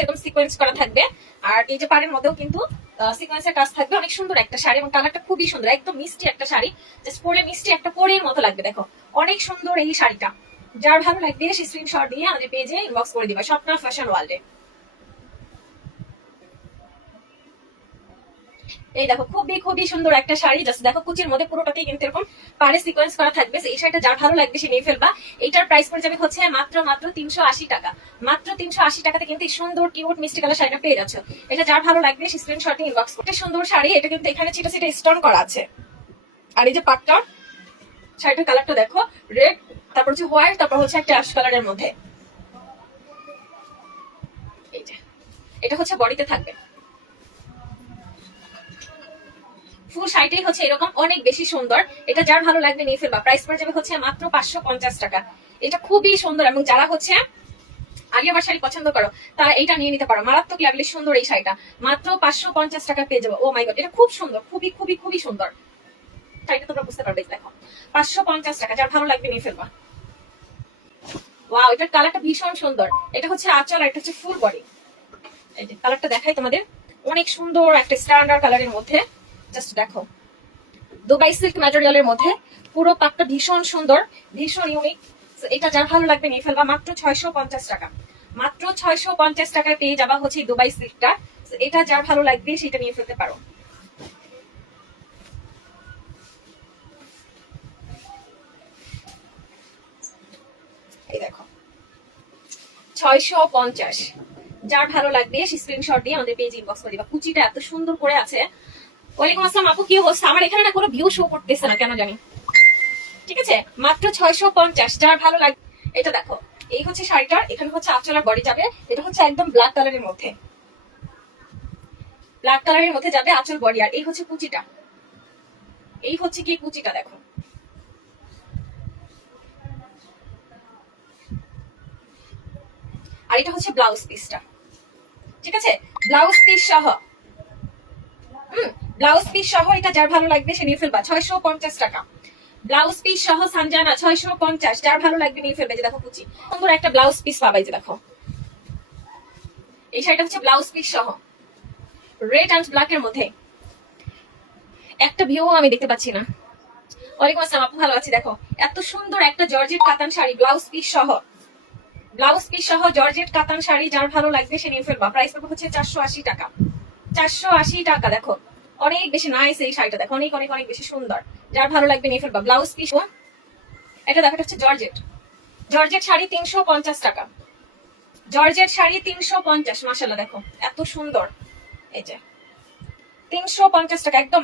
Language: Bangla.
এরকম সিকোয়েন্স করা থাকবে। আর এই যে পাড়ের মধ্যেও কিন্তু সিকোয়েন্সের কাজ থাকবে। অনেক সুন্দর একটা শাড়ি এবং কালারটা খুবই সুন্দর, একদম মিষ্টি একটা শাড়ি। জাস্ট পরে মিষ্টি একটা পরের মতো লাগবে, দেখো। অনেক সুন্দর এই শাড়িটা। যার ভালো লাগবে সে স্ক্রিনশট দিয়ে আমাদের পেজে ইনবক্স করে দিবা, স্বপ্না ফ্যাশন ওয়ার্ল্ডে এই দেখো, খুবই খুবই সুন্দর একটা শাড়ি। জাস্ট দেখো, কুচির মধ্যে পুরোটাতেই কিন্তু এরকম পাড়ে সিকোয়েন্স করা থাকবে। এই শাড়িটা যার ভালো লাগবে সে নিয়ে ফেলবা। এটার প্রাইস পড়ে যাবে হচ্ছে মাত্র মাত্র তিনশো আশি টাকা। মাত্র তিনশো আশি টাকাতে কিন্তু সুন্দর কিউট মিষ্টি কালার শাড়িটা পেয়ে যাচ্ছে। এটা যার ভালো লাগবে স্ক্রিনশট ইনবক্স করতে সুন্দর শাড়ি, এটা কিন্তু এখানে ছিটা ছিটা স্টোন করা আছে। আর এই যে পাটটা, শাড়িটার কালারটা দেখো রেড তারপর হচ্ছে হোয়াইট তারপর হচ্ছে একটা অ্যাশ কালারের মধ্যে। এটা হচ্ছে বডিতে থাকবে। ফুল শাড়িটাই হচ্ছে এরকম অনেক বেশি সুন্দর। এটা যার ভালো লাগবে নিয়ে ফেলবা। প্রাইস পড়ে যাবে হচ্ছে মাত্র পাঁচশো পঞ্চাশ টাকা। এটা খুবই সুন্দর এবং যারা হচ্ছে আগে আবার শাড়ি পছন্দ করো, তারা এটা নিয়ে নিতে পারো। মারাত্মক লাগলে সুন্দর এই শাড়িটা। মাত্র পাঁচশো পঞ্চাশ টাকা পেয়ে যাব। ও মাই গড এটা খুব সুন্দর। খুবই খুবই খুবই সুন্দর। শাড়িটা তোমরা বুঝতে পারবে, দেখো। পাঁচশো পঞ্চাশ টাকা, যার ভালো লাগবে নিয়ে ফেলবা। এটার কালারটা ভীষণ সুন্দর। এটা হচ্ছে আঁচল আর এটা হচ্ছে ফুল বডি কালারটা দেখাই তোমাদের। অনেক সুন্দর একটা স্ট্যান্ডার্ড কালারের মধ্যে। জাস্ট দেখো। দুবাই সিল্ক ম্যাটেরিয়ালের মধ্যে পুরো পাটটা ভীষণ সুন্দর, ভীষণ ইউনিক এটা যার ভালো লাগবে নিয়ে ফেলবা মাত্র ছয়শো পঞ্চাশ টাকা। মাত্র ছয়শো পঞ্চাশ টাকায় পেয়ে যাবা হচ্ছে দুবাই সিল্কটা এটা যার ভালো লাগবে সেটা নিয়ে ফেলতে পারো। এই দেখো। ছয়শো পঞ্চাশ। যার ভালো লাগবে স্ক্রিনশট দিয়ে আমাদের পেজ ইনবক্স করে দিবা। কুচিটা এত সুন্দর করে আছে। ওয়ালাইকুম আসসালাম আপু, কি হচ্ছে আমার এখানে না কোনো ভিউ শো করতেছে না, কেন জানি। ঠিক আছে? মাত্র ছয়শো পঞ্চাশ, যার ভালো লাগে এটা দেখো, এই হচ্ছে শাড়িটার, এখানে হচ্ছে আঁচলার বডি যাবে, এটা হচ্ছে একদম ব্ল্যাক কালারের মধ্যে। ব্ল্যাক কালারের মধ্যে যাবে আঁচল বডি আর এই হচ্ছে কুচিটা। এই হচ্ছে কি কুচিটা, দেখো। আর এটা হচ্ছে ব্লাউজ পিসটা ঠিক আছে? ব্লাউজ পিস সহ ব্লাউজ পিস সহ এটা যার ভালো লাগবে সে নিয়ে ফেলবা। ছয়শো পঞ্চাশ টাকা। ব্লাউজ পিস সহ সানজানা ছয়শো পঞ্চাশ, যার ভালো লাগবে নিয়ে ফেলবে। যে দেখো কুচি। সুন্দর একটা ব্লাউজ পিস পাবাই যে দেখো। এই শাড়িটা হচ্ছে ব্লাউজ পিস সহ। রেড অ্যান্ড ব্ল্যাক এর মধ্যে। একটা ভিউ আমি দেখতে পাচ্ছি না। ওয়ালাইকুম আসসালাম, আপু ভালো আছি? দেখো, এত সুন্দর একটা georgette katan sari, blouse piece সহ। ব্লাউজ পিস সহ জর্জেট কাতান শাড়ি, যার ভালো লাগবে সে নিয়ে ফেলবা। প্রাইস হচ্ছে চারশো আশি টাকা। চারশো আশি টাকা, দেখো। অনেক বেশি নাইস এই শাড়িটা দেখো, অনেক অনেক অনেক বেশি সুন্দর। যার ভালো লাগবে নিয়ে ফেলবা। ব্লাউজ পিস এটা দেখাটা হচ্ছে জর্জেট জর্জেট শাড়ি তিনশো পঞ্চাশ টাকা। জর্জেট শাড়ি তিনশো পঞ্চাশ মাসাল্লাহ দেখো। এত সুন্দর। এই যে। তিনশো পঞ্চাশ টাকা, একদম